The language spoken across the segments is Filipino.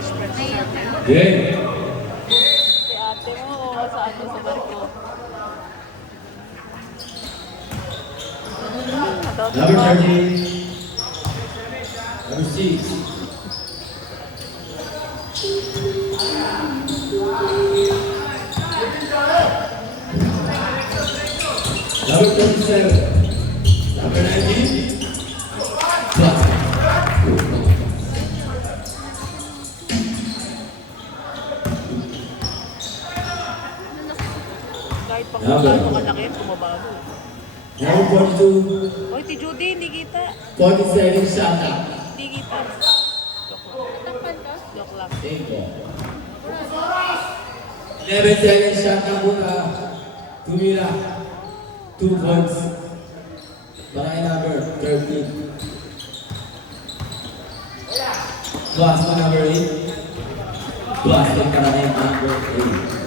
Yeah. Si ate mo o sa ano sa barko? Number 13. Number 6. Number 27. Number 19. Kahit pang mga malaki, kumabago. Number 42. Oy, ti Judy, hindi kita. 47 Shata. Hindi kita. Joke lang. Joke lang. Thank you. 11 seconds Shata muna. Tumira. 2 points. Barangay number 13. Boston number 8. Boston Barangay number 8.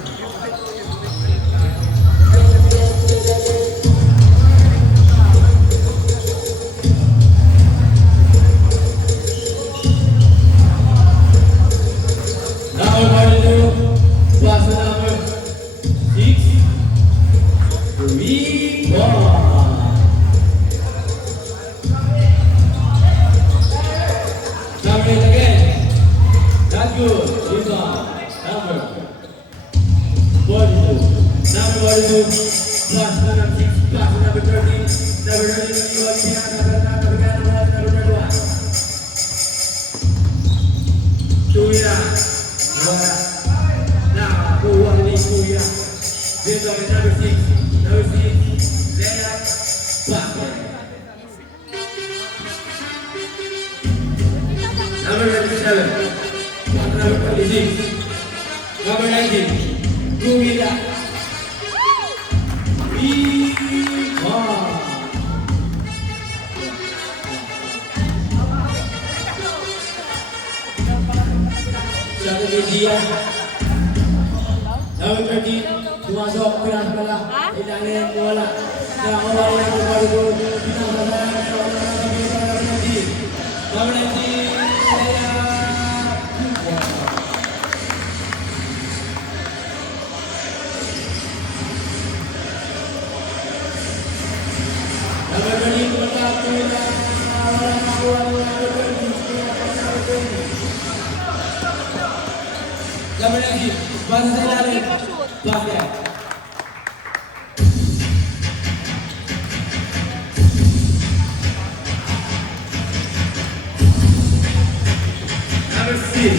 Number 27, number 26, number 19, Gumila. Number 13, pumasok, pinasok pala, ilangin, wala. Nakawala yung bago, pinasok pala, number 19, Number 19, basa sa ilalim. Basket. Number 6.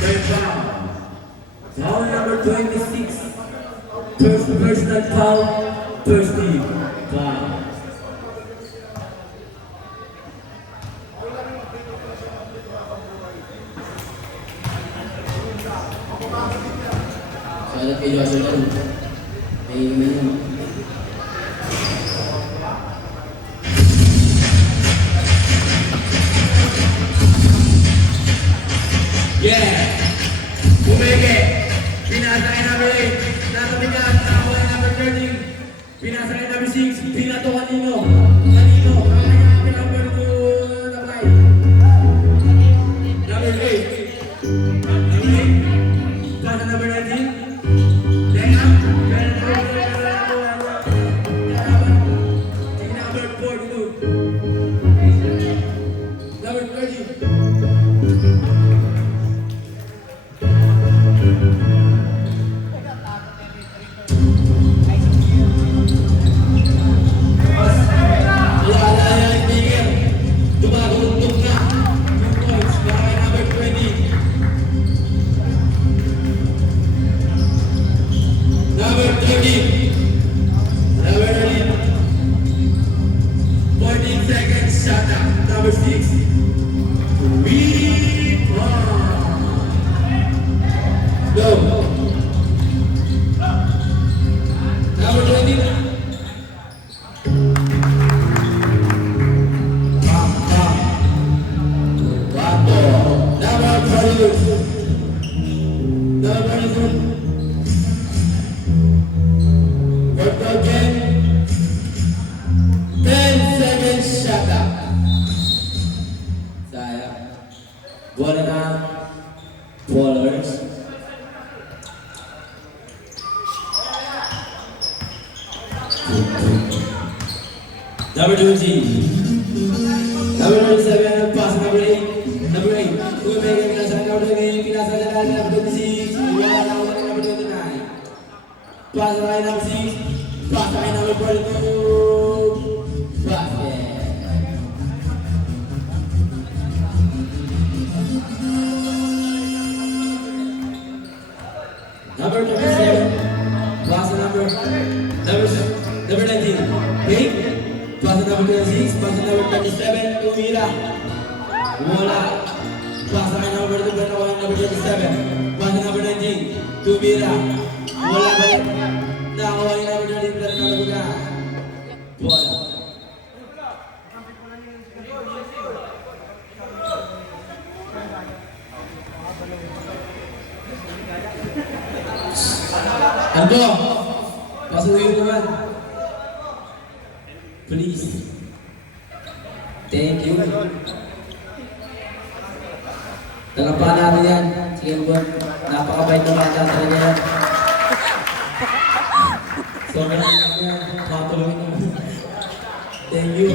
Third foul. Foul number 26. First personal foul. First team. Foul. Ada kayo sa lalo. May naman. Yeah! Bumeke! Pinasakay number 8. Natabigan. Nakawala number 13. Pinasakay number 6. Pinato kanino. Kanino. Kaya number 2. Napay. Number 8. Number 8. Pasa number 19. Number 20. Number 27, pass number 8. Number 8. Umega pinasa number 8. Pinasa jalan number 26. Wala na ulit number 29. Pass line number 6. Pass line number 42. Basket. Number 27. Pass number 19. Okay? Pass number 26. Pass number 37. Tumira. Wala. Pass number 27. Pass number 19. Tumira. Wala balik. Nakakuha yung number 19. Pero nalabuga. Wala. Ano? Pasuhin naman. Please. Thank you. Talampakan natin yan. Sige po. Napakabait na bata talaga yan. Sobrang yan. Matulungin naman. Thank you.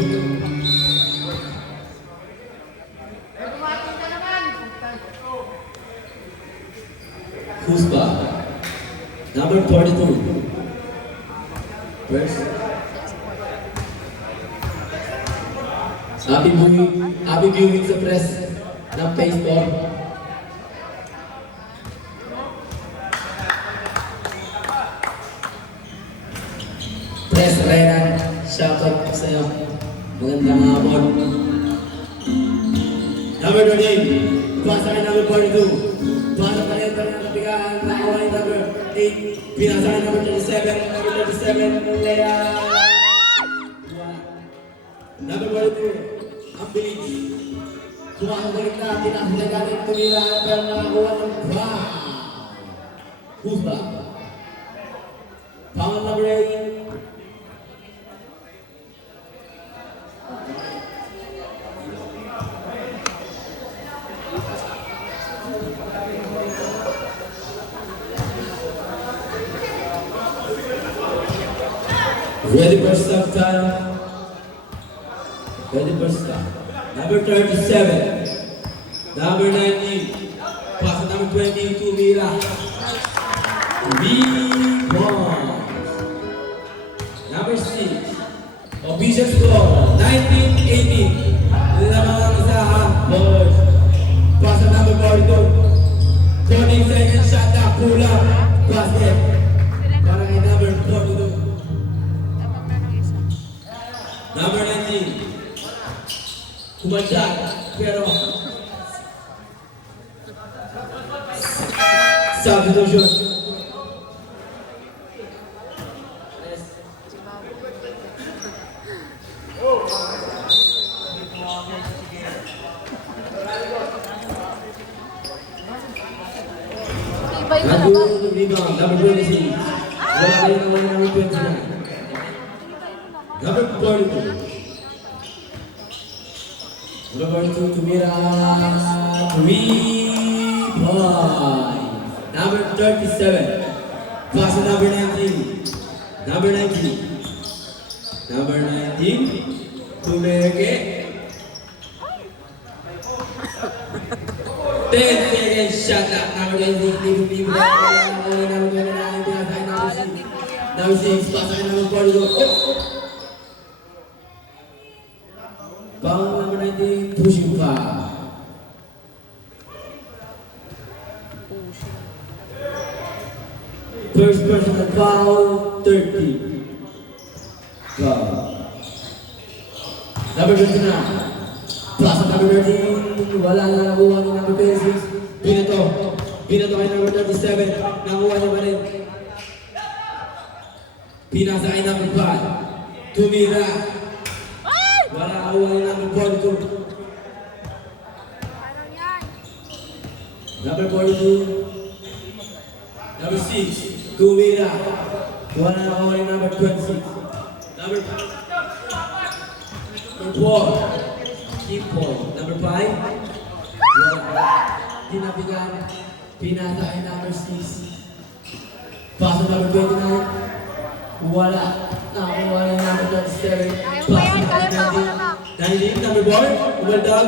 Who's back? Number 42. First. Happy viewing sa press ng Facebook. Press Renan, shoutout sa iyo. Magandang hapon. Number 28. Pasa kay number 42. Pasa pa rin ng kapigaan. Nakawa ni number 8. Pinasa kay number 37. Number 37. Lea. Number 42. Ang bilis. Sumakabalik na. Pinasagalit tumira. Pero nakakuha ng wow. Who's back? Foul number 8. Ready for stop time. Ready for stop. Number 37. Number 19. Pass number 22, Mira. V1. Number 6. Official score, 19-18. Lamang isa ha, boys. Pass number 42. 14 seconds shot na kulang. Basket. Para kay number 42. Number 19. Kumadyak, pero substitution. Nandun rebound, number 26. Wala kayo na wala number 29. Number 42. Number 2, Tumira. 3 points. Number 37. Pass to number 19. Number 19. Number 19. Tumeke. 10 seconds shot clock. Number 19. Number 6. Pass to number 42. Foul number 19, pushing foul. First personal foul, 30. Foul. Number 29. Pass number 13. Wala na nakuha ni number 26. Pinato kay number 37. Nakuha niya pa rin. Pinasa kay number 5. Tumira. Wala nakuha ni number 42. Number 42. Number 6. Tumira. Wala nakuha ni number 26. Number 4. Keep point. Number 5. Wala. Tinabigan. Pinasa kay number 6. Pass number 29. Wala. Nakuha ni number 27. pa yan. Kaya pa ako na, Mac. 19, number 4, Umaldog.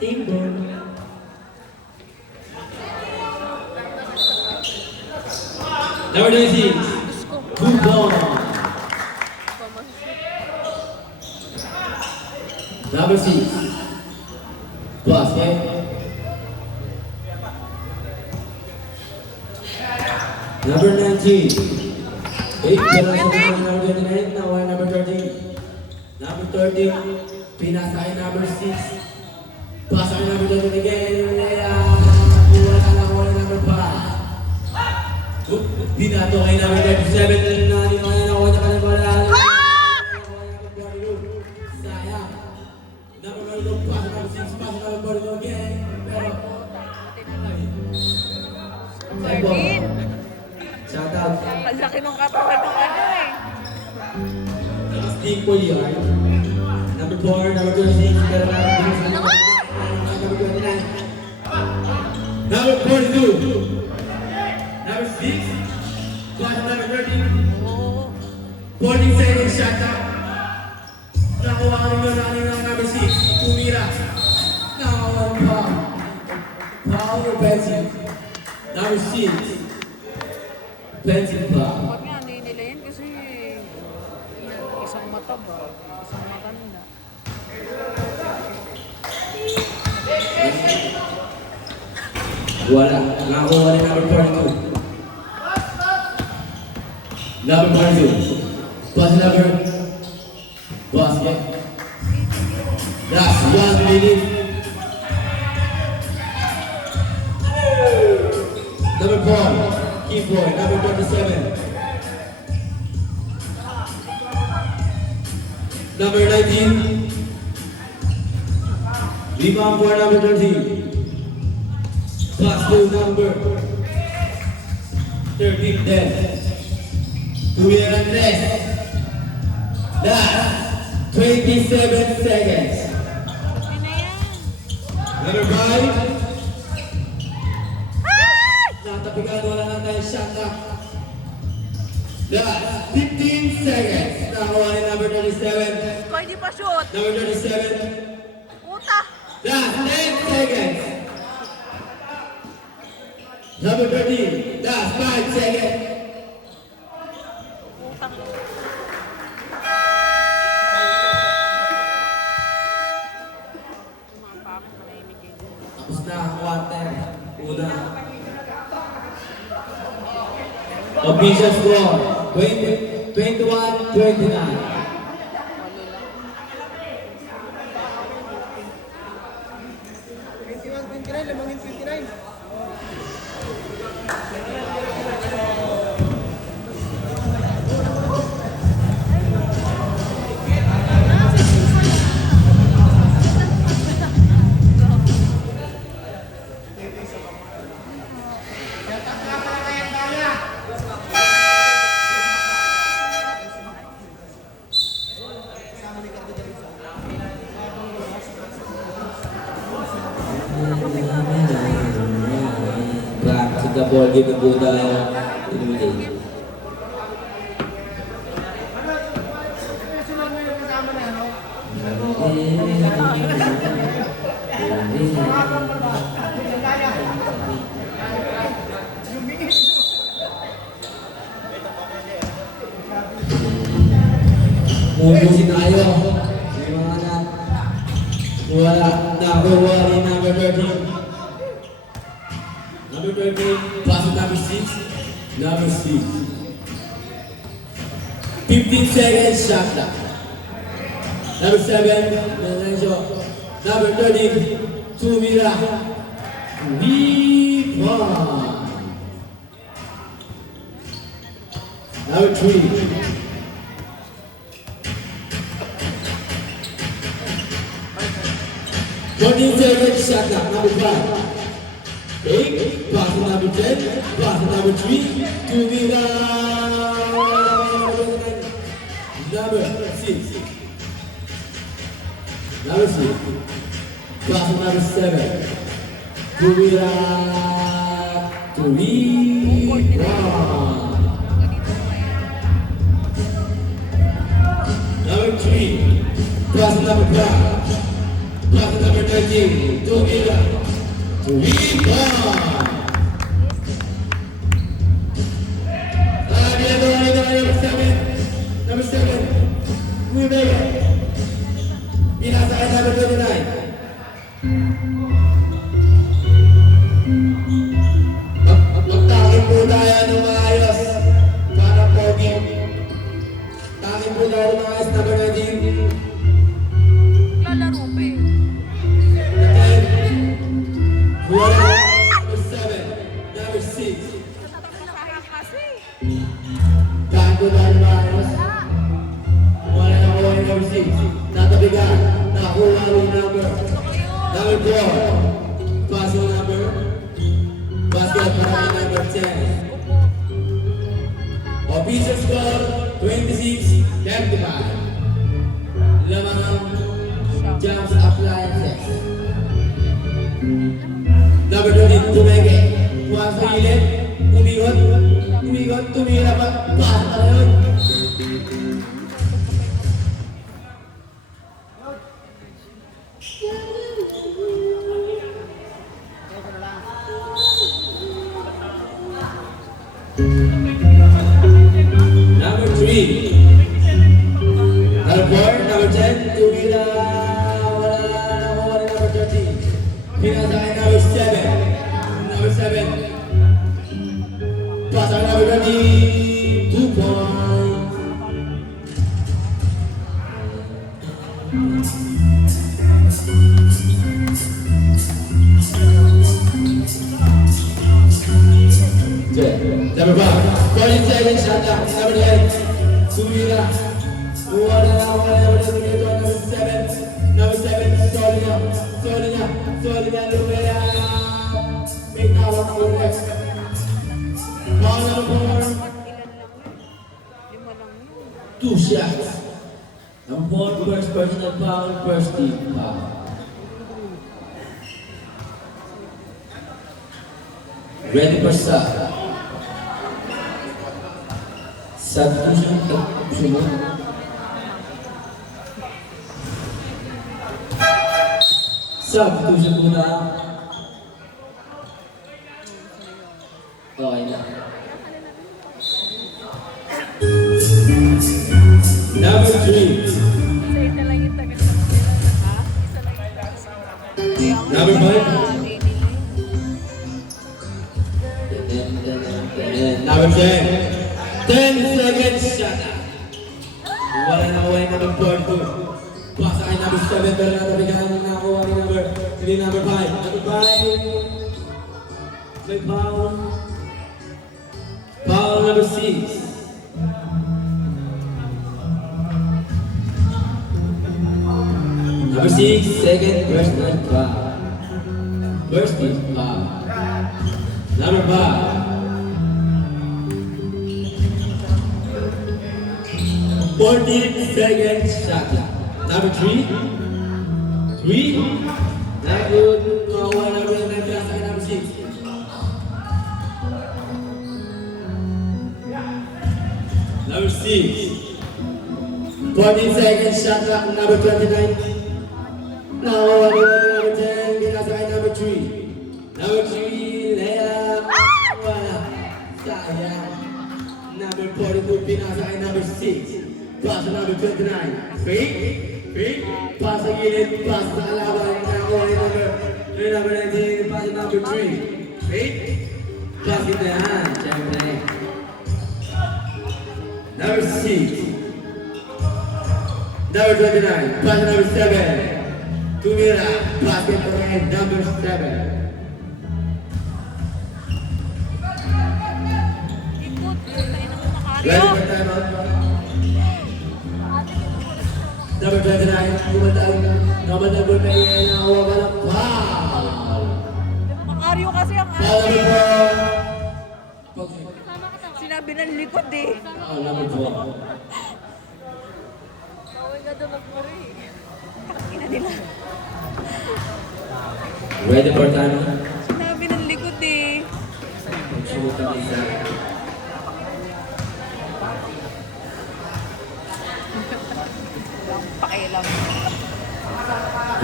Same ball. Number 26, Bubon. Number 6, Basket. Number 19, 8 pero sa number 29, nawa number 13. Number 30, pinasay number 6. Pasok number 13 again. Wala ka lang wala number 5. Binato kay number 37. Nawa niya ka lang wala. Sayang. Number 42, pasok number 6. Pasok number 42 again. Pero, 13. shout out. Ang laki nung kapalit ng ano eh. Steve Poliar. Number 4, number 26, pero number 29. Number 42. Number 6. Number 13. Oo. 40 seconds shot out. Nakuha ko rin ng number 6. Tumira. Nakuha rin pa. Power Benson. Number 6. Benson pa. Huwag nga, hindi nila yan kasi isang mata ba? Isang maganda. Wala. Nakakuha rin number 42. Number 42. Pass number. Basket. That's 1 minute. Number 4. Keep boy. Number 27. Number 19. Rebound for number 13. Pass to number 13 then. Tuvieron Andres. That's 27 seconds. Ano yan? Number 5. Natapigan, wala na tayo shot clock. That's 15 seconds. Nakakuha ni number 37. Ko hindi pa shoot. Number 37. Puta. That's 10 seconds. Number 13. That's 5 seconds. Putang. Mapapang manahimik yun. Tapos na ang quarter. Una. Official score. 21-29. Walo lang. Back to the ball game ng Buda Illuminate. Ubusin tayo. Yung mga anak. Wala. Nakuha ni number 13. Number 13. Pass to number 6. Number 6. 15 seconds shot clock. Number 7. Lorenzo. Number 13. Tumira. Rebound. Number 3. 14 seconds shot clock. Number 5. 8. Pass to number 10. Pass to number 3. Tumira. Number 6. Number 6. Pass to number 7. Tumira. To rebound. Number 3, pass number 5. Pass number 13, Tumira. 3 points. Number 7, Umega. Pinasakay number 29. Magtakip po tayo ng maayos para pogi. Takip po tayo ng maayos number 19. Lalaro pa eh. Number 7, number 6. Nasakit kasi. Takip po tayo ng maayos. Wala na ko yung number 6. Tatabi ka. Nakakuha yung number. Number 4. Passing number. Basket para number 10. Official score 26-35. Lamang jumps appliances. Number 20, Tumege. Kuha sa gilid. Umigot. Umigot. Tumira pa. Pass na yun. Number 3. Number 4, number 10, Tumira. Wala na nakuha ni number 13. Pinasakay number 7. Number 7. Pasang number 20. 2 points. Number 5, 40 seconds shot clock. Number 10, Tumira. Wala na ako number 7. Number 7, Solina. Solina. Solina Lumera. May tawag ako next. Ball number 4. Ilan lang yun? 5 lang yun. 2 shots. Number 4, first personal foul, first team foul. Ready for sub. Substitution. Substitution muna. Okay na. Number 3. Isa lang yung tagal sa kanila. Ha? Isa lang yung tagal sa kanila. Number 5. Number 10. 10 seconds shot. Wala na kuha yung number 42. Pasa kay number 7 pero natabigan na nakuha ni number 3, number 5. Number 5. May foul. Foul number 6. Number 6, second personal foul. First is foul. Number 5. 14 seconds shot clock. Number 3. 3. Not good. Nakuha number 9 plus sa number 6. Number 6. 14 seconds shot clock. Number 29. Nakuha number 10. Ginasa kay number 3. Number 3. Layup. Wala. Sayang. Number 42. Pinasa kay number 6. Pass to number 29. Fake. Pass sa gilid. Pass sa kalaban. Nakuha ni number 19. Pass to number 3. Fake. Pass in the hand. Siyempre. Number 6. Number 29. Pass to number 7. Tumira. Pass it to number 7. Ikot. Tayo naman Ready makaryo. for timeout? Number 29, kumantal po na yan, nakuha ka ng foul. Makaryo kasi ang Foul number 4. sinabi ng likod eh. Foul number 4. Tawag ka doon magmari. Ina nila. Ready for timeout? Sinabi ng likod eh. Magsuot ang isa. Walang pakialam.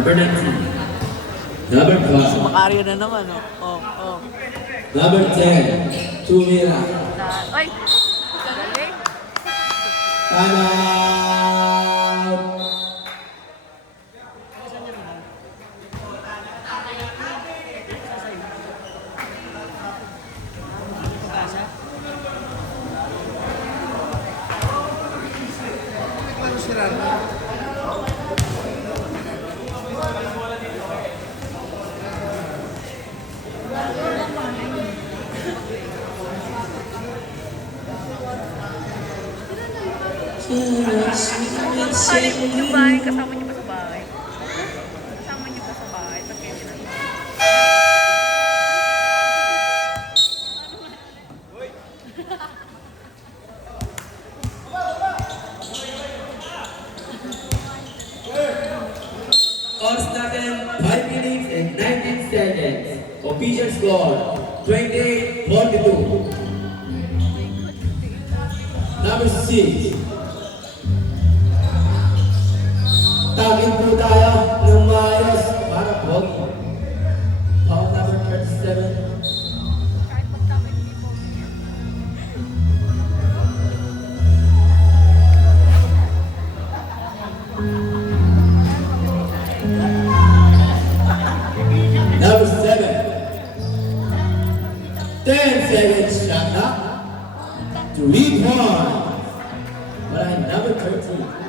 Number 19. Number 5. Makaryo na naman, oh. Oh, oh. Number 10. Tumira. Ay! Galing. Time out. Yung bahay, kasama niyo ba sa bahay? Kasama niyo ba sa bahay? Ba't kayo ginagawa? Odds natin 5 minutes and 19 seconds. Official score 28-42. Number 6. Tagin po tayo ng maayos para pogi. Foul number 37. Kahit magtama yung people. Number 7. 10 seconds shot clock. 3 points. But number 13.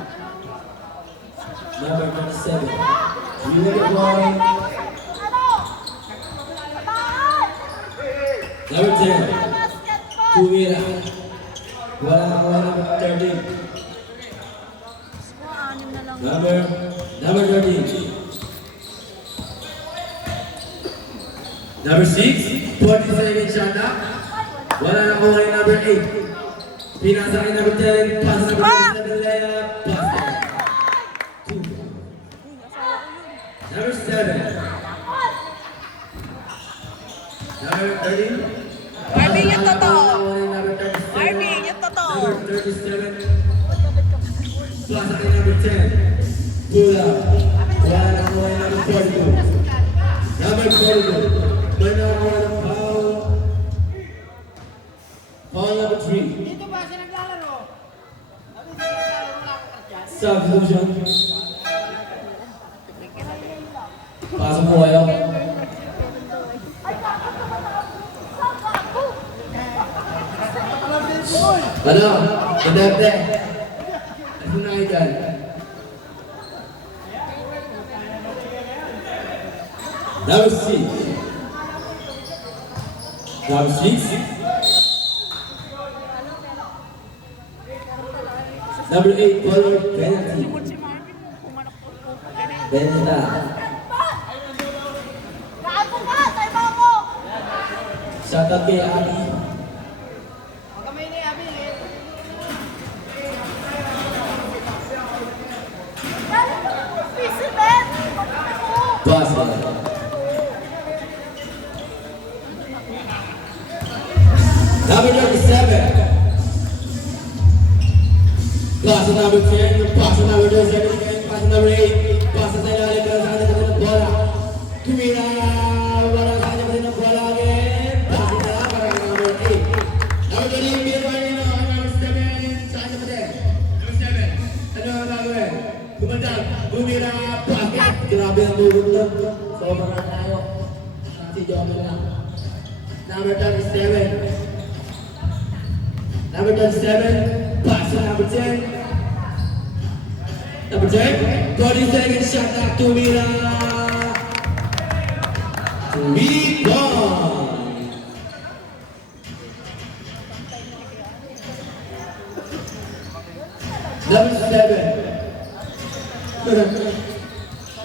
Number 27. Julia Boy. Number 10. Tumira. Wala na wala number 13. Anim na lang. Number 13. Number 6, 47 shot clock. Wala na kuha yung number 8. Pinasa kay number 10, pass number 7 layup, pass. 2. Number 7. Number 13. Marvin, yung totoo. Number 37. Marvin, yung totoo. Number 37. Pass kay number 10. Pull up. Wala na kuha yung number 42. Number 42. May nakuha ng foul. Foul number 3. Dito ba siya naglalaro? Sabi siya naglalaro, wala ka dyan. Substitution. Pasok po kayo. Ano? Indarte. Ano na kayo dyan? Number 6. Number 6. Number 8, forward penalty. Si Marvin, pumanak po. Benta. Kaako ka! Tayo ba ako? Shoutout kay Ali. Huwag kamay ni Abi eh. Busy, man! Basket. Number 37. Pass number 10, pass number 37, pass number 8, pass sa ilalim pero sa kanya ng bola. Tumira, wala sa kanya ng bola again. Pass na para kay number 8. Number 20, Mira Marino, number 7, sa kanya pa din. Number 7, ano ang gagawin? Kumandag, bumira, basket. Grabe ang lulog doon. Sobrang na tayo. Si John na. Number 37. Number 37, pass to number 10. Number 10, 30 seconds shot clock to Mira. 3 points. Number 7.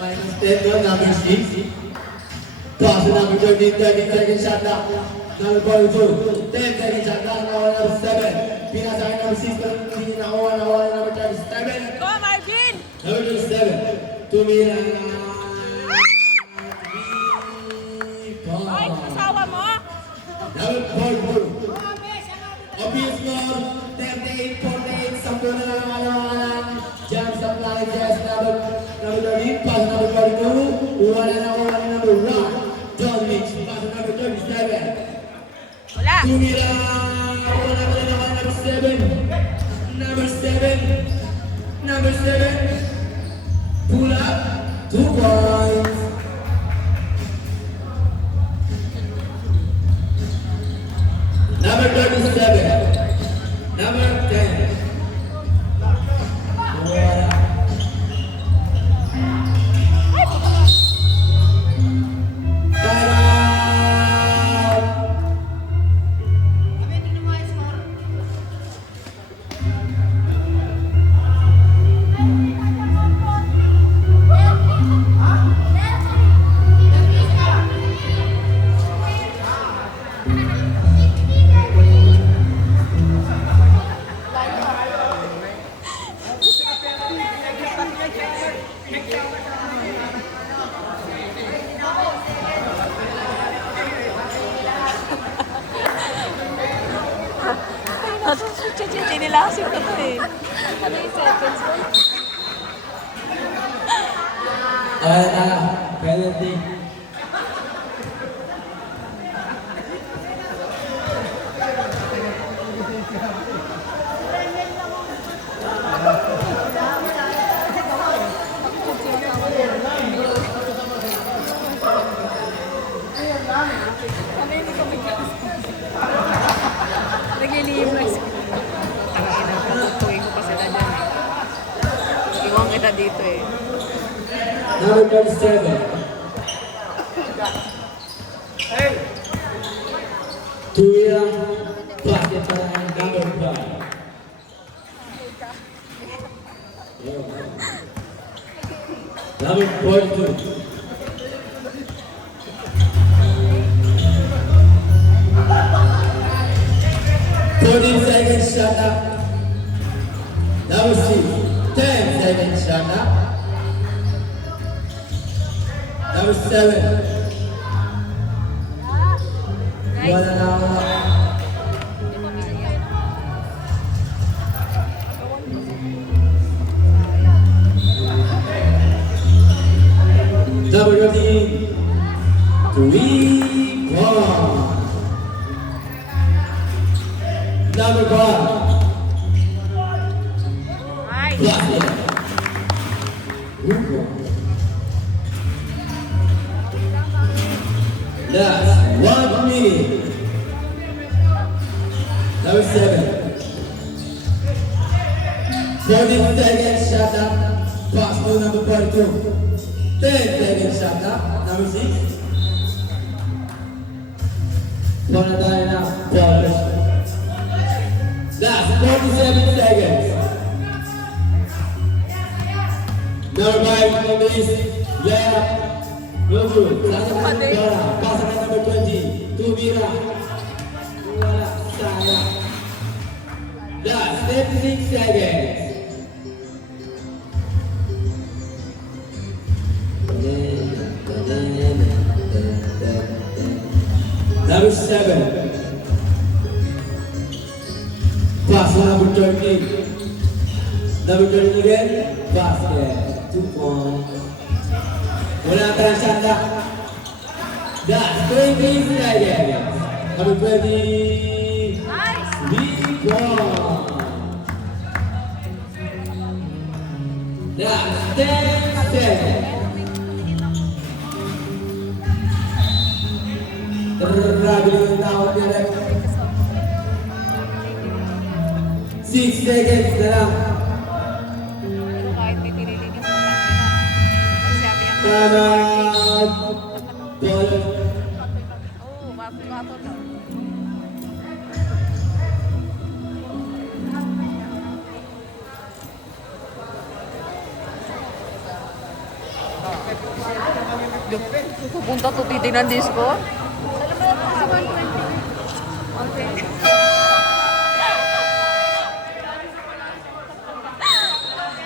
Minus 10 no, number 6. Pass to number 13, 30 seconds shot clock. Number 42, 10 seconds shot clock. Number 7. Pinasa kay number 6 pero hindi nakuha number 37. Go, Marvin! Number 27, Tumira. Ay, kasawa mo? Number 44. Obvious score, 38-48. Sampu na lang ang jump supply dyan. number 30, pass number 42, wala na ako, wala number 1. John Mitch, pass number 37. Wala. Tumira, wala na ako, number 7. Number 7. Number 7. Pull up, 2 points. Number 37. Number 10. Wala. Time out! Kami, tingnan mo yung score. Chinilasin ko to eh. Ano yung seconds ko? Penalty. Kami hindi ko biglas. Naglilihim na siya. Tutuin ko pa sila dyan eh. Iwan kita dito eh. Number 37. Tuya, basket para ang number 5. Number 42. Seconds shot up. Number 6. 10 seconds shot up. Number 7. Wala na ako. Number 13. 3 points. Number 5. Ay! Basket. Last 1 minute. Number 7. 14 seconds shot up. Pass to number 42. 10 seconds shot up. Number 6. Wala tayo na. Ballers. Last 47 seconds. Number 5 on the list. Layup. No good. Last one. Pass on number 20. Tumira. Wala. Sayang. Last 36 seconds. Number 7. Pass on number 13. Number 13 again. Basket. 2 points. Wala ka ng shot clock. That's 20 seconds. Number 20. Nice! 3 points. That's 10 seconds. Grabe yung tawag nila. 6 seconds na lang. Pero kahit may pinilinis mo lang sabi ang Time out. Ball. oo, bato lang. Pupunta to titinan disco. Alam mo sa 120. 120.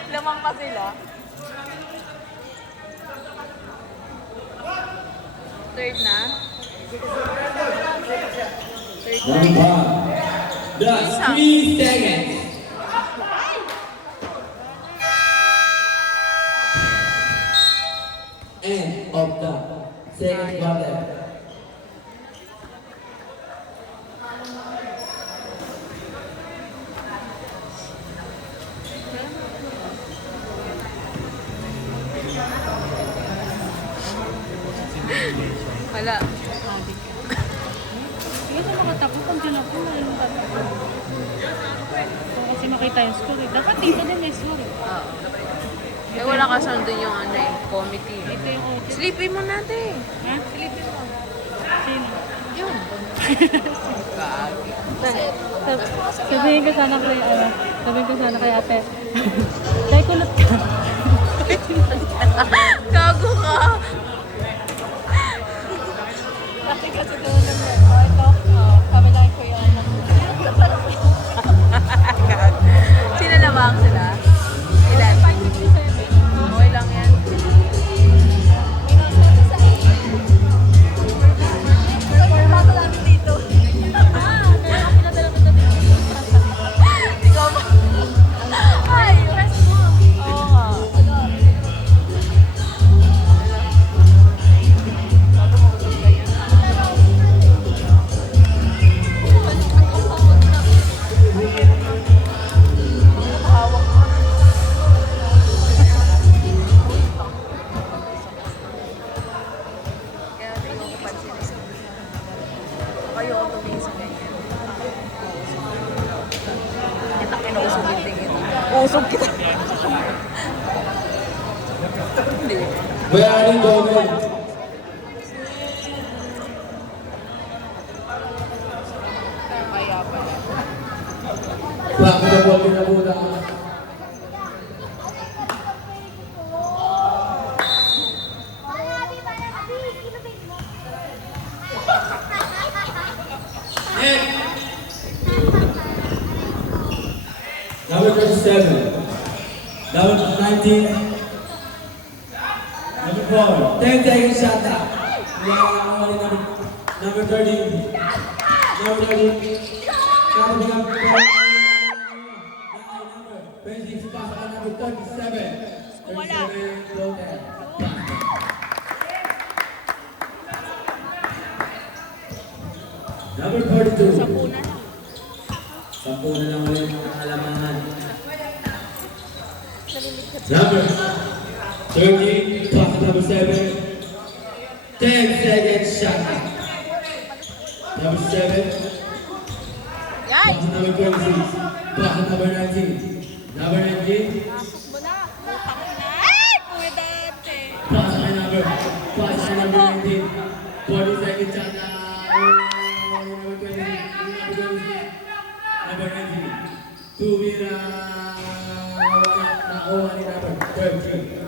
Lamang pa sila. Third na. Third na. Number 1. That's 3 seconds. seconds bottom. Wala. Hindi ka makatapos pag dyan ako. Kasi makita yung score eh. Dapat dito din may score eh. Oo. Eh, wala ka doon yung ano yung committee. Ito yung audio. Sleepin mo natin. Ha? Sleepin mo. Sino? Yun. Kagi. Sabihin ko sana kay, sabihin ko sana kay ate. Dahil kulot ka. Gago ka. Dati kasi doon lang ito. Kami lang ko yan. Sino lamang sila? Ilan? Okay lang yan. Ikaw ba? Ay, rest mo. Oo nga. Kaya tingnan ko pansin. Kayo ako tumingin sa ganyan. Kita kinausog yung tingin. Usog kita. Hindi. Bayaring Gomez. Kaya pala. Bago na po ang pinabuta. Number 27. Number 19. Number 4. 10 seconds shot up. Number 13. Number 13. Number 26. Pasok ka number 37. 37. Floater. Number 42. Sapuna lang. Sampu na lang ulit ang kalamahan. Number 13, clock number 7. 10 seconds shot. Number 7, Yay! clock number 26. Clock number 19. Number 19, Ay! Kuya dati. clock number 19. 40 seconds shot na. Number 20. Number 19. Tumira. Nakuha ni number 13.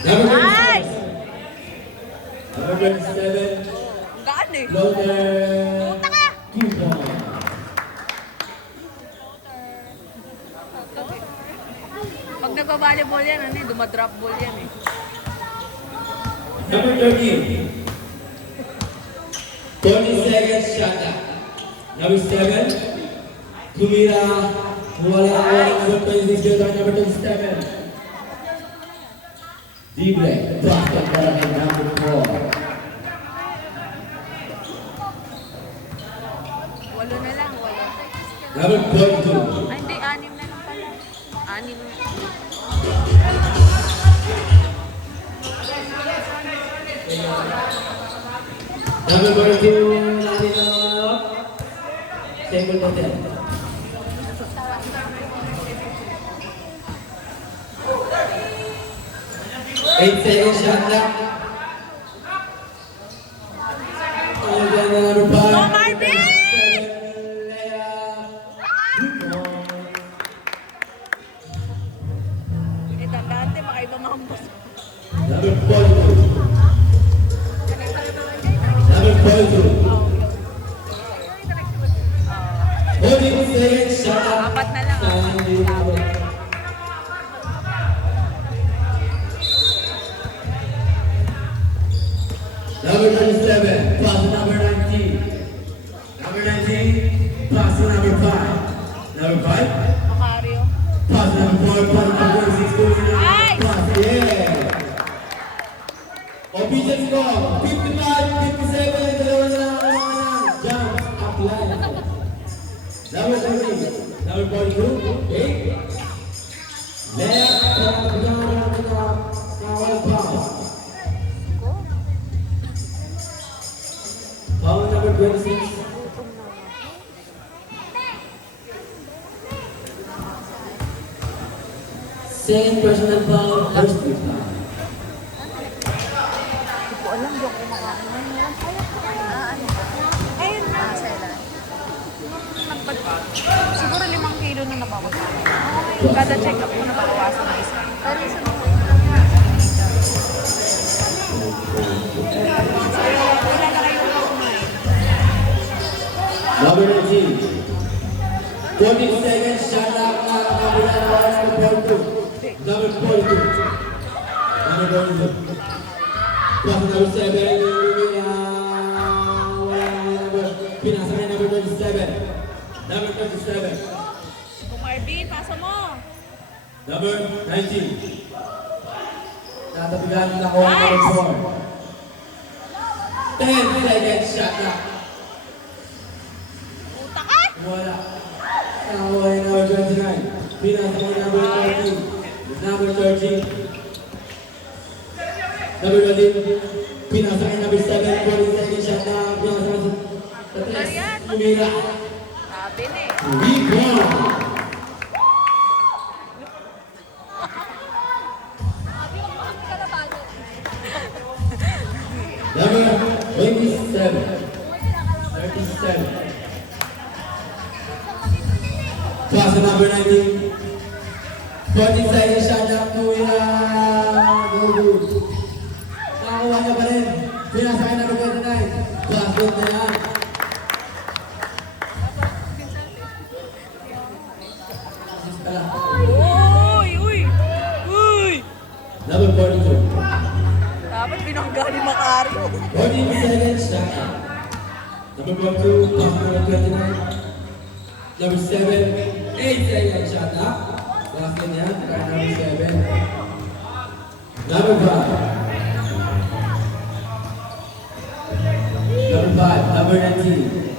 Number 27. Number 27. Gaan eh. Floater. 2 points. Pag nagpa-volleyball yan, ano eh, dumadrop ball yan eh. Number 13. 20 seconds shot clock. Number 7. Tumira. Wala. Number 26. Number 27. Dible. Basket para kay number 4. Walo na lang, walo. Number 42. Ay, hindi, 6 na lang pala. 6 na. Number 42. Natin up. Table hotel. Eight seconds shot clock. Number 5. Oh, Marvin! Eh, dante, makaiba mga boss. Number 42. Number 42. Holding seconds shot clock. 4 na lang. Number 27, pass to number 19. Number 19, pass to number 5. Number 5, Macario. pass to number 4, pass to number 6. 54, 55, 57, dalawa na lang ang mga jump, apply. Number 30, number 42, 8. Left, foul number 26. Second personal foul, first free foul. Hindi ko alam, di ako kumakain. Ayun na. Siguro 5 kilo na nabawasan. Kada check-up ko nabawasan na isa. Pero isa na wala na kayong kumain. Number 19. 40 seconds, shot clock na nakabila na wala number 42. Number 42. Number 42. Plus number 7. Pinasa kay number 27. Number 27. Kung Marvin, pasa mo. Number 19. Tatabigan na ko ang number 4. 10 seconds, shot clock. Puta ka! Wala. Nakakuha yung number 29. Pinasa kay number 13. Number 13. Number 13. Pinasa kay number 7. 40 seconds shot na. Pinasa kay sa 3. Umira. Sabi na eh. Rebound. Number 27. 37. Pass to number 19. 40 seconds shot na. Umira. No good. Nakakuha niya pa rin. Pinasa kay number 29. Pass good na yan. Uy! Uy! Uy! Number 42. Dapat binangga ni Makari. 40 seconds shot. Number 42, pass to number 29. Number 7, 8 seconds shot na. Last one yan, try number 7. Number 5. Number 5, number 19.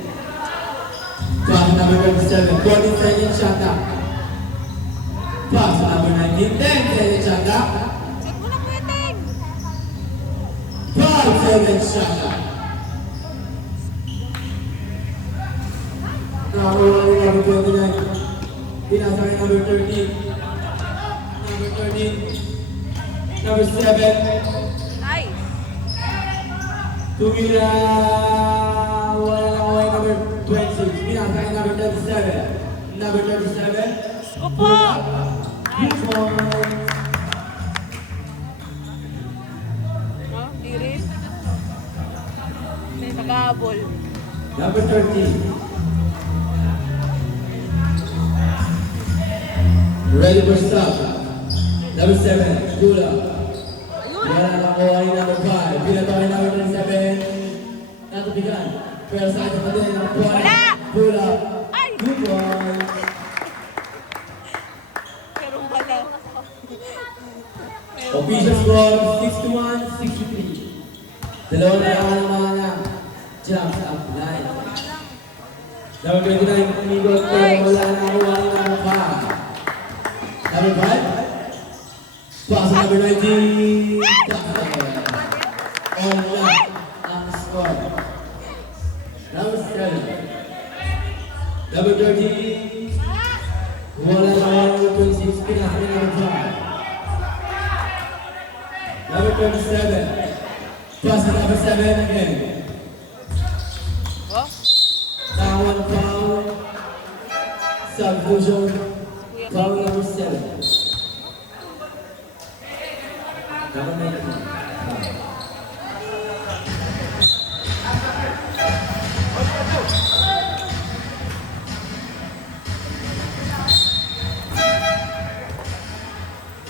Pass to number 27, 40 seconds shot na. Pass to number 19, 10 seconds shot na. Set mo na pweteng! 12 seconds shot na. Nakakuha ni number 29. Pinasa kay number 13. Number 13. Number 7. Nice! Tumira. Wala na kay number 26. Pinasa kay number 37. Number 37. Opo! Good point. No? Di rin? Nagabol. Number 13. Ready for stop. Number 7, Gula. Wala na nakuha yung number 5. Pinato kay number 27. Natubigan. Pero sa akin pa din ang Wala! Gula. Ay! Good one. Pero wala. Official score, 61, 63. Dalawa na lang ang mga jumps up line. Number 29, Amigos. Pero wala na nakuha yung number 5. Number 5. Pass to number 19. All right. Ang score. Number 7. Number 13. Wala na number 26. Pinasa ni number 5. Number 27. Pass to number 7 again. Oh? Now one foul. Substitution. Foul number 7. Number 19.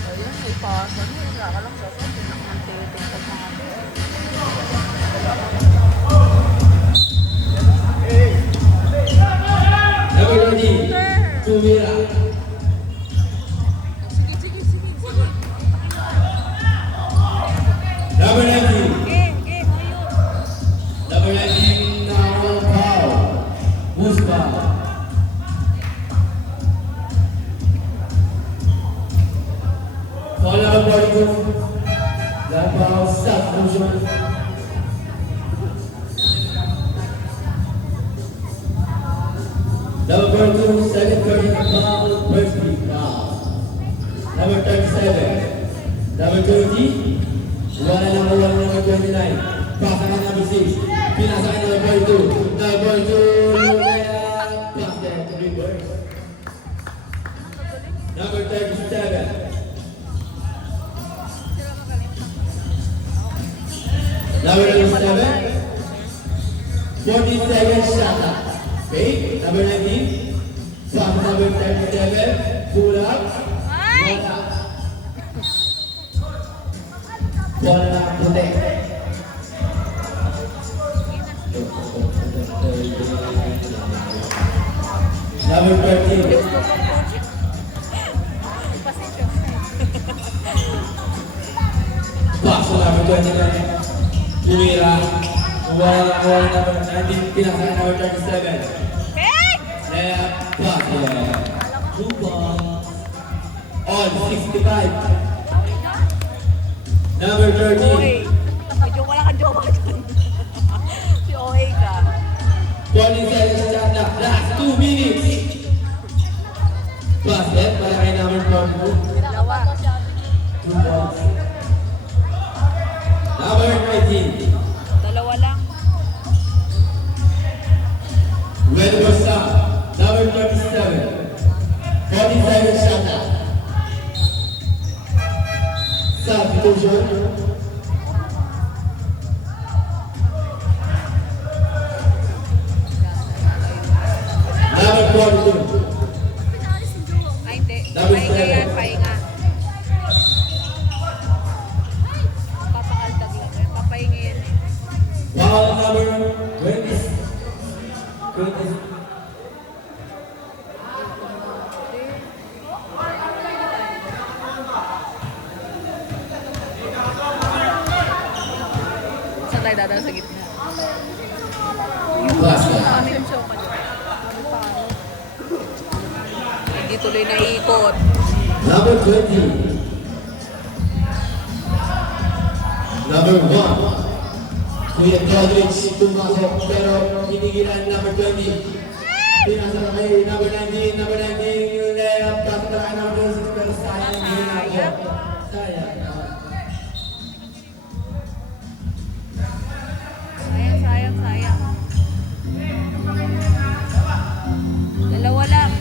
Ayun, may pasa niya. Wala ka lang sa saan. Pinakantete sa mga Number 13. Tumira. Sige, sige, sige, sige. Number 19. Game, game. Number 42. Lapaw, substitution. Number 2, second personal foul, first free foul. Number 37. Number 20. Wala lang wala number 29. Pasa ka number 6. Pinasa ka number 2. Number 2. Basket. Reverse. Number 37. Number 37. 40 seconds shot. Okay. Number 19. Pasa number 37. Pull up. Wala. Bola na puti. Number 13. Paso number 29. Tumira. Wala number 19. Pinasa number 37. Left. Basket. 2 points. On 65. Number 13. Oy, medyo wala kang jowa dyan. Si Oy ka. 40 seconds shot clock. Last 2 minutes. Basket para kay number 42. Dalawa. 2 points. Number 19. Dalawa lang. Red was stop. Number 37. 40 seconds shot clock. Substitution. Number 42. Ay, hindi. Number Pahinga seven. yan, pahinga. Papakaltag lang yan. Papahinga yan eh. Foul number 20. 20. Saan tayo dadaan sa gitna? Basket. Ano yung show ka dyan? Hindi tuloy na ikot. Number 20. Number 1. Kuya Godrich tumasok pero hinigilan number 20. Pinasa na kay number 19. Number 19 layup. Pasok na kay number 26 pero sayang hindi na ako. Sayang. Sayang, sayang, sayang. Dalawa lang.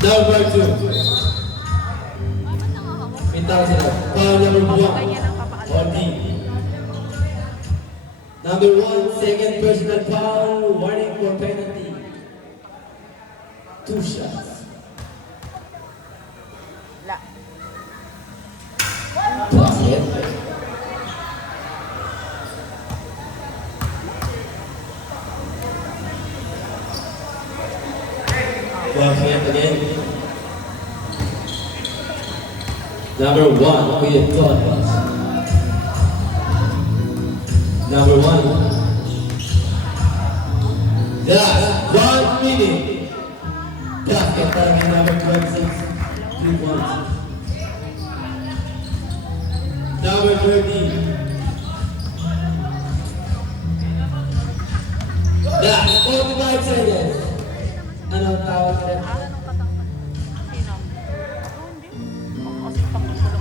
Number 2. Pintaw sila. Foul number 1. Ganyan ang papakaltag. On D. Number 1, second personal foul, warning for penalty. 2 shots. La. Basket. Basket again. Number 1, Kuya Thomas. Number 1. Last 1 minute. Basket para kay number 26. 3 points. Number 13. Last 45 seconds. Ano ang tawag nila? Anong katangkad? Sino? Hindi. Kasi tangkad ko lang.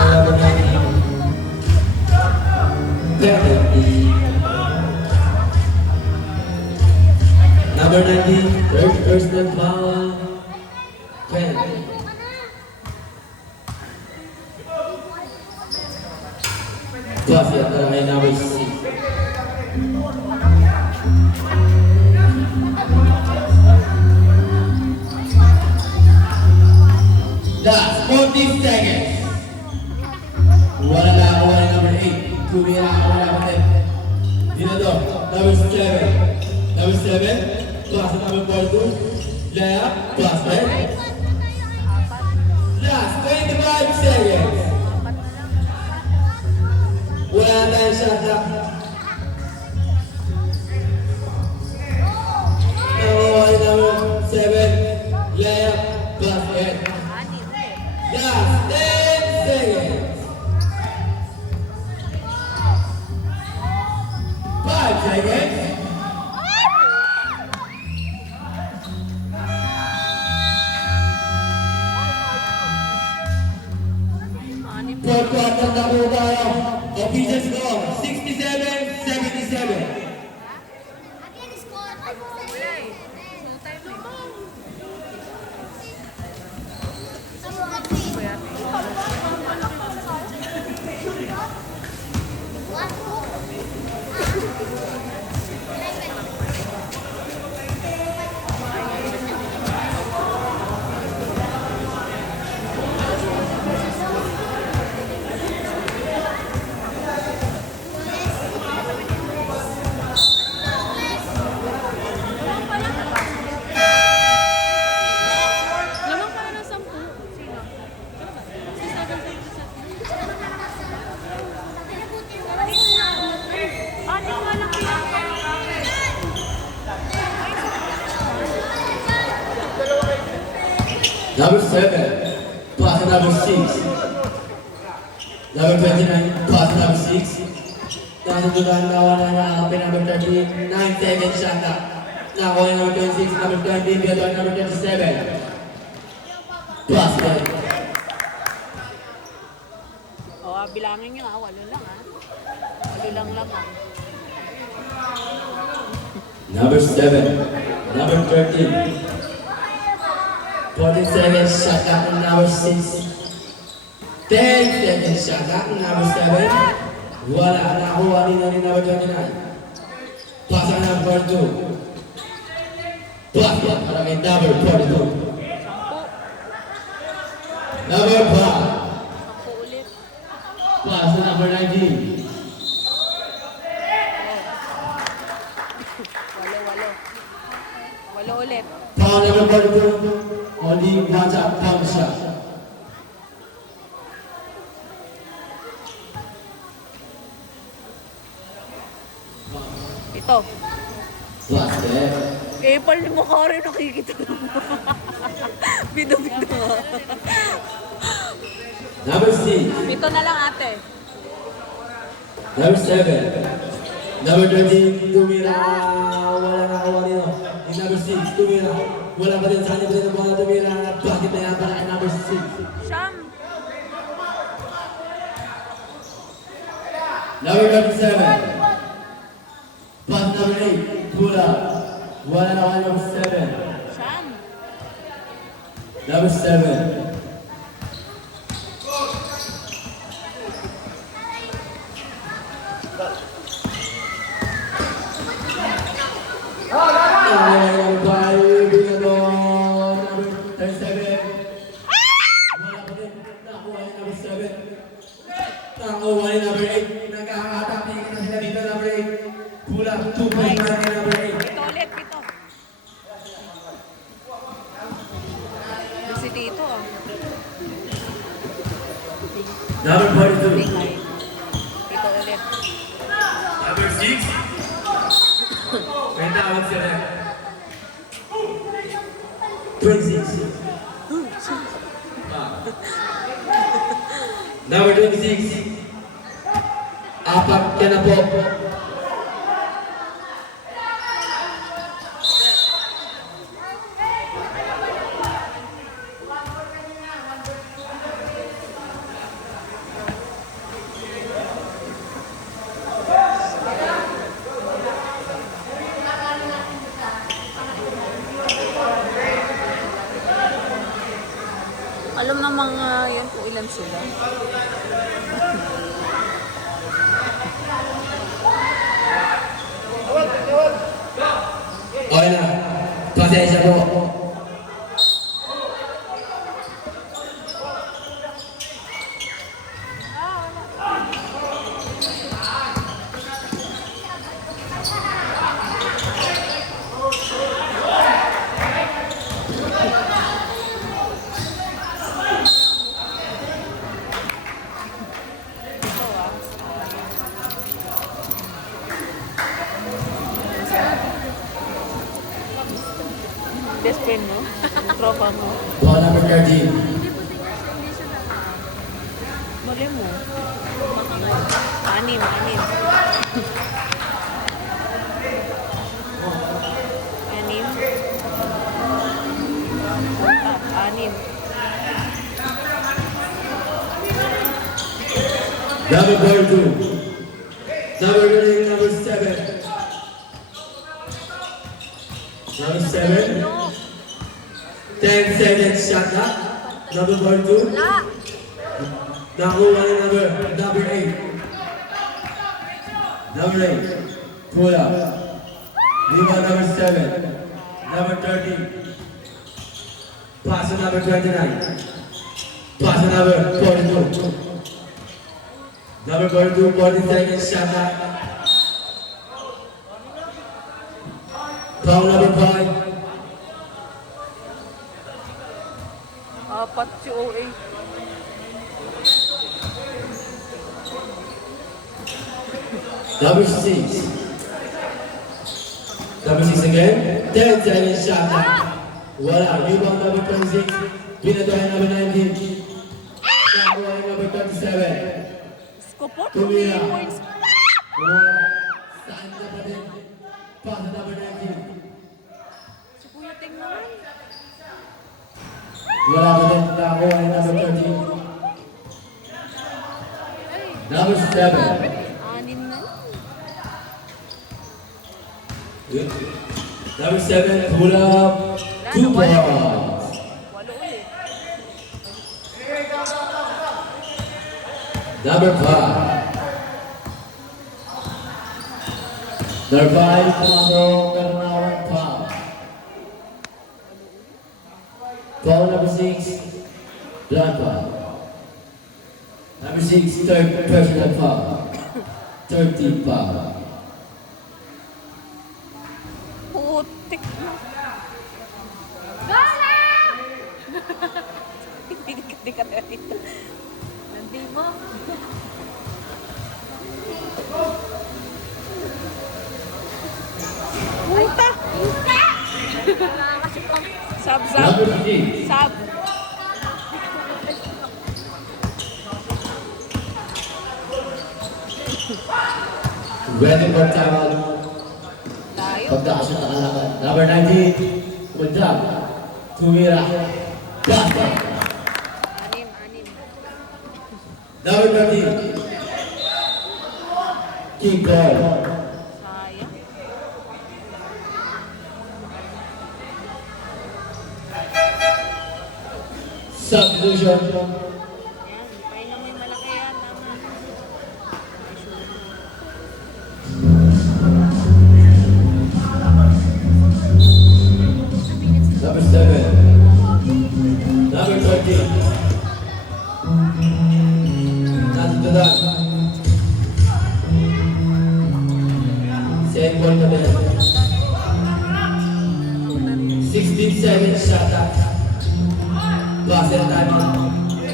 Number 19. Penalty. Number 19, third personal foul. Penalty. Basket para kay number 6. Last 40 seconds. Wala number 8. Tumira ka wala pa din. Dito to. Number 7. Number 7. Class number 42. Layup. Basket. Last 25 seconds. Wala tayong shot clock. Tatanda po tayo. Official score, 67-77. Lamang pa ng 10. Sino? Si 777. Ate, wala kaya. Number 7, pass number 6. Number 29, pass number 6. Nasutukan nawalan na open number 13, 9 seconds shot na. Nakuha yung number 26, number 20, Beaton number 27. Pass ball. O, bilangin nyo walo lang Walo lang Number 7, number 13. 14 seconds shot clock on number 6. 10 seconds shot clock on number 7. Wala, nakuha ni number 29. Pass on number 2. Pass para kay number 42. Number 5. 10 ulit. Pass on number 19. Walo ulit. Foul number 42. Only one shot, foul shot. Ito. Basket. Pal mo ka rin nakikita mo. Bido-bido. Number 6. Ito na lang ate. Number 7. Number 13, tumira. Wala nakakuha nito. Yung number 6, tumira. Wala pa rin sa kanya pa rin ang mga tumira. Bakit na yata kay number 6? Siyam. Number 37. Pass number 8, pula. Wala na kay number 7. Siyam. Number 7. Ito ulit, ito. Si Tito Number 42. Bigay. Ito ulit. Number 6. May tawag sila. 26. Number 26. Apat ka na po. Alam na mga yan kung ilan sila. Okay na. Pasensya po. Best friend mo? Tropa mo? Ball number 13. Mali mo. Anim. Anim. Anim. Number 42. Number 7. Number 7. 10 seconds shot na. Number 42. Nakuha na number 8. Number 8. Pull up. Leave on number 7. Number 13. Pass to number 29. Pass to number 42. Number 42, 40 seconds shot na. Foul number 5. Apat si OA. Number 6. Number 6 again. 10 seconds shot na. Wala. Rebound number 26. Pinatuhay number 19. Nakuha number 37. Skupot, Tumira. points. Wala. Saan ka pa din? Pass number 19. Si Kuya Ting naman. Wala pa din. Nakuha number 13. Number 7. Anin na. Number 7, pull up. 2 points. Walo ulit. Number 5. Number 5, Pumaro Karnawan foul. Foul number 6, Blanca. Number 6, third personal foul. 13 foul. Putik na. Hindi ka na dito. Nandi mo. Puta! Sab, sab. Number 3, Sab. ready for timeout. Tayo. Pagkakasya na kalaban. Number 19, Punjab. Tumira. Basket. Anim, anim. Number 13, King Cole. Sayang. Substitution. Yan. Tayo na may malaki yan. Tama. Number 7. Number 13. Nothing to that. Same ball to them. 16 seconds shot up. Basket time out.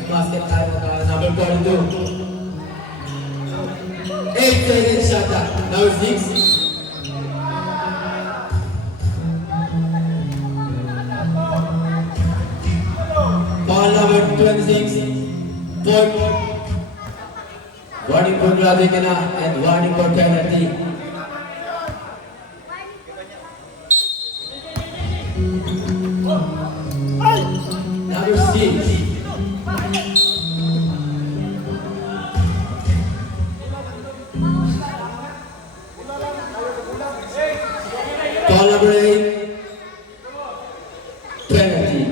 Basket time out. Number 42. 8 seconds shot up. Number 6. Ball number 26. Point. Warning for grabe ka na and warning for penalty. Number 6. Ball number 8. Penalty.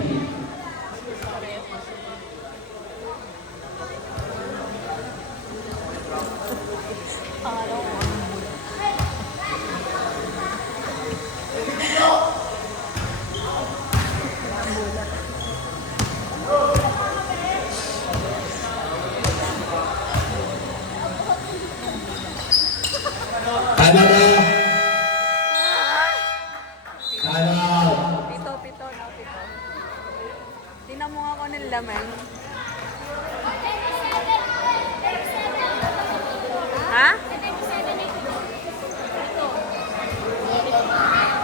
Time out na. Time out. Pito, pito, no, pito. Tingnan mo ako ng laman. Ha?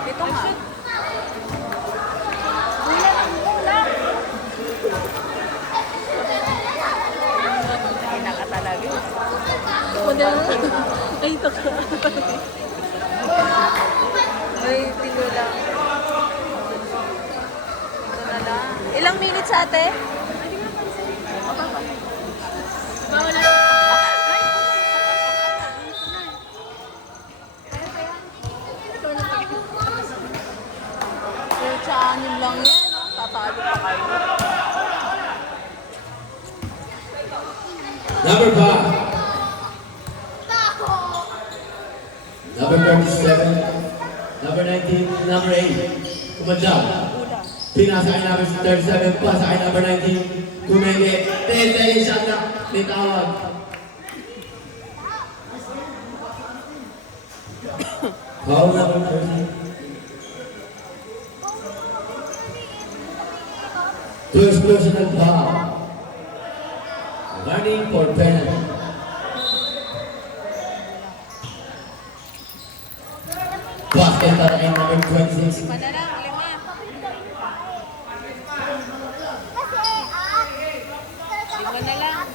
Pito nga. Pinaka talaga. Ay, ito ka. Ay, pito lang. Ito na lang. Ilang minutes ate? Ay, Number 37. Number 19. Number 8. Kumadyaw. Pinasa kay number 37. Pasa kay number 19. Kumenge. 10 seconds shot na. May tawag. Foul number 30. Two explosional foul. Running for penalty. Basket para kay number 26. Lima na lang, lima. Lima na lang.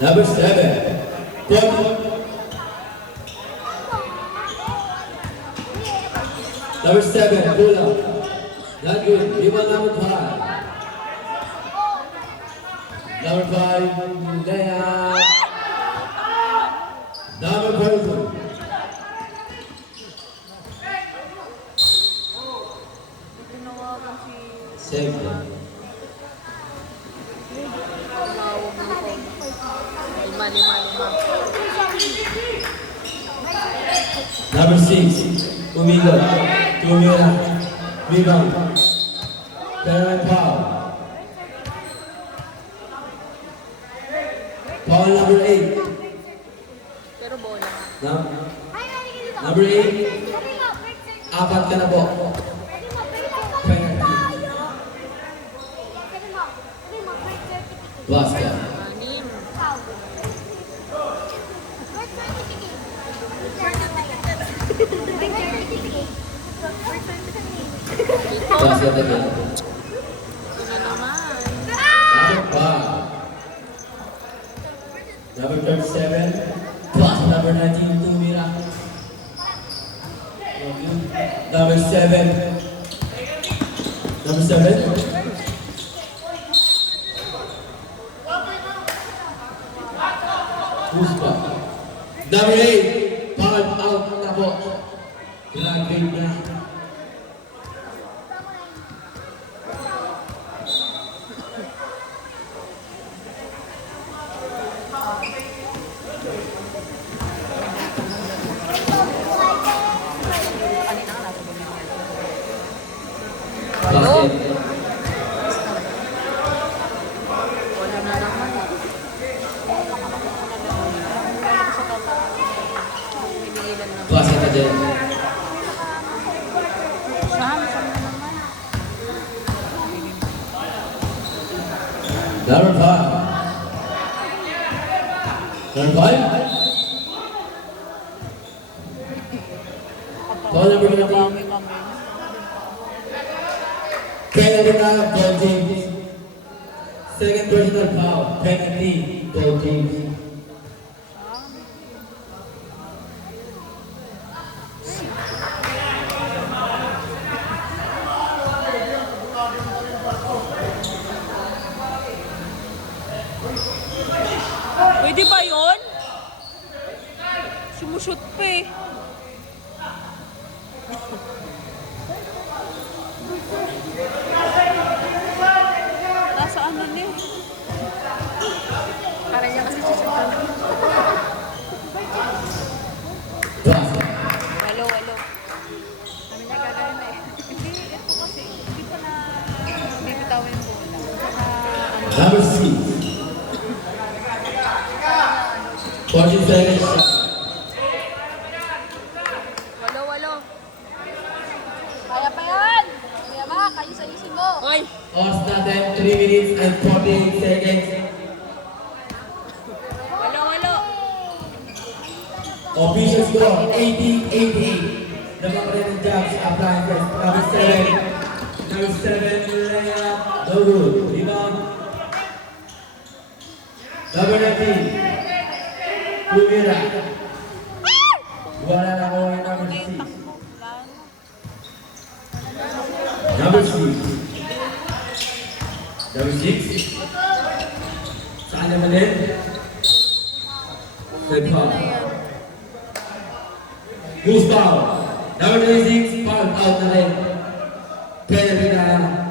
Number 7. Number 7, pull up. Not good. Rebound number 5. Number 5, layup. Number 42. Tinawagan si... Save them. Tumawag mo ko. Lima, lima, lima. Number 6, Umigo. Tumira. Rebound. Third foul. Foul number 8. Pero bola. Number 8. Apat ka na po. Penalty. Basket. Anim. Basket again. Ito na naman. Number 5. Number 37. Pass number 19. Tumira. Number 7. Number 7. Who's back? Number 8. Foul out na po. Graduate na. Basket. Wala na naman. Pinigilan na. Basket again. Saan na naman? Number 5. Number 5. Foul number 20. Kami-kami. Penalty na, Paul James. Second personal foul. Penalty, Paul James. Pwede ba yun? Sumushoot pa eh. Nasa ano niya? Para niya kasi susunod. Basket. Walo, walo. Kami na gagawin na eh. Hindi, ito kasi. Hindi pa na bibitawin yung bola. Number 6. 14 seconds shot. Walo, walo. Kaya pa yan! Kaya ba? Kayos-ayusin mo. Hoy! Odds natin, 3 minutes and 48 seconds. Walo, walo. Official score, 80-88. Napapalit ng jobs, appliances. Number 7. Number 7, layup. No good. Rebound. Number 19. Tumira. Wala na ko yung number 6. Number 6. Number 6. Saan naman din? Third foul. Who's foul? Number 26, foul out na rin. Penalty na.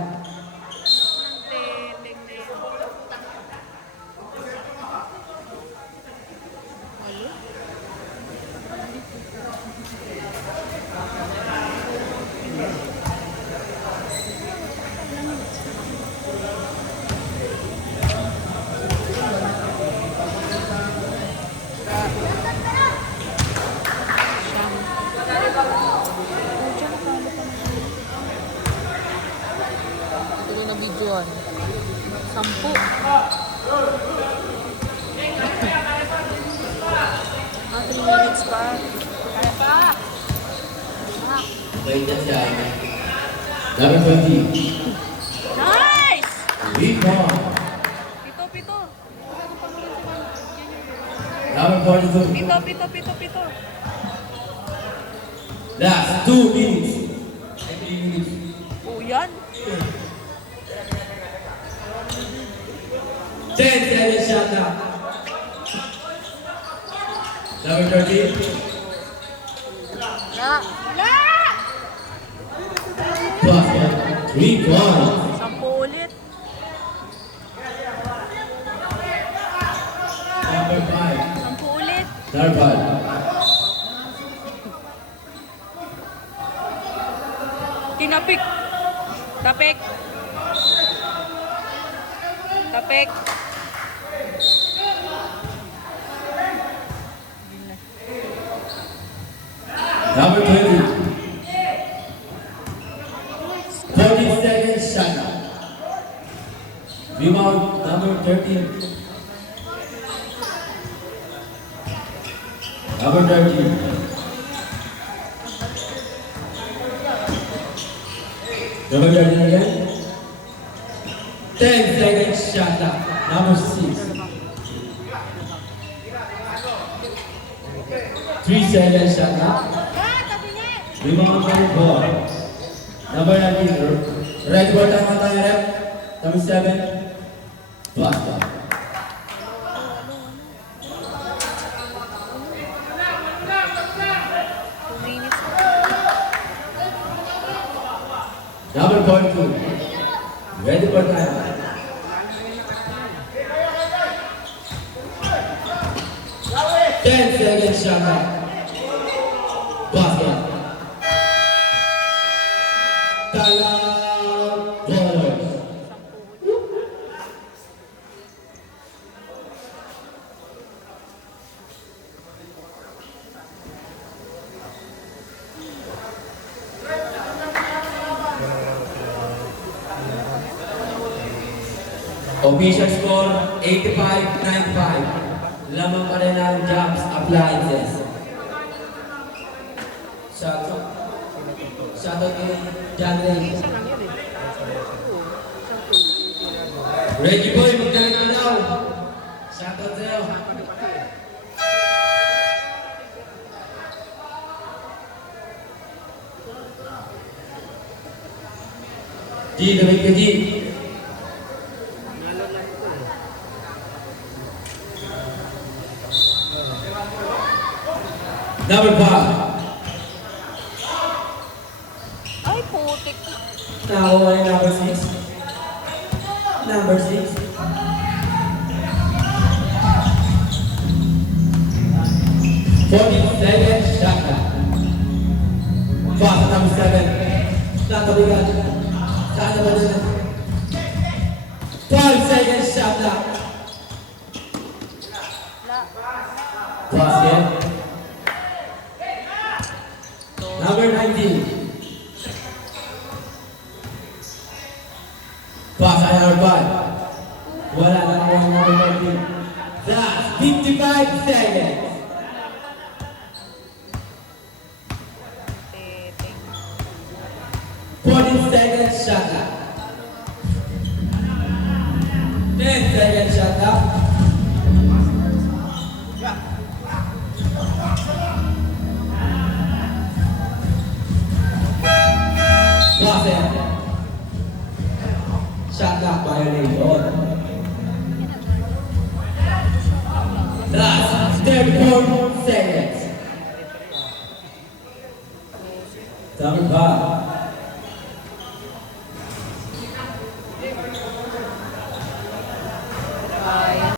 yun? 10. Ah, 3 minutes pa. Kaya pa. Wait just siya. Number 20. Nice! Rebound. Pito. Number 42. Pito. Last 2 minutes. 3 minutes. Oh, yan. 10 seconds shot na. Number 13. Basket. 3 points. 10 ulit. Number 5. 10 ulit. Number 5. Tinapik. Tapik. Number 20. 40 seconds shot. Rebound number 13. Number 13. Number 13 again. 10 seconds shot. Number 6. 3 seconds shot. Rebound number 4. Number 19. Red ball time tayo, rep. Number 7. Basta. Number 42. Ready for time. Ten seconds shot. Basket. Timeout. Ballers. Official score 85-95. Lamang pa rin ang Jobs Appliances. Shoutout kay John Ray. Reggie Boy, magdalag na daw. Shoutout sa'yo. G, gamit ka G. Number 5. Ay, putik. Nakakuha ni number 6. Number 6. Seconds shot na. Pass number 7. Natabigan. Saan na ba dyan? 12 seconds shot na. Basket. Number 19. Pass ay number 5. Wala na ang number 19. That's 55 seconds. Titing. 40 seconds shot na. 10 seconds shot na. Basket. Shot clock violation. Last 34 seconds. Number 5.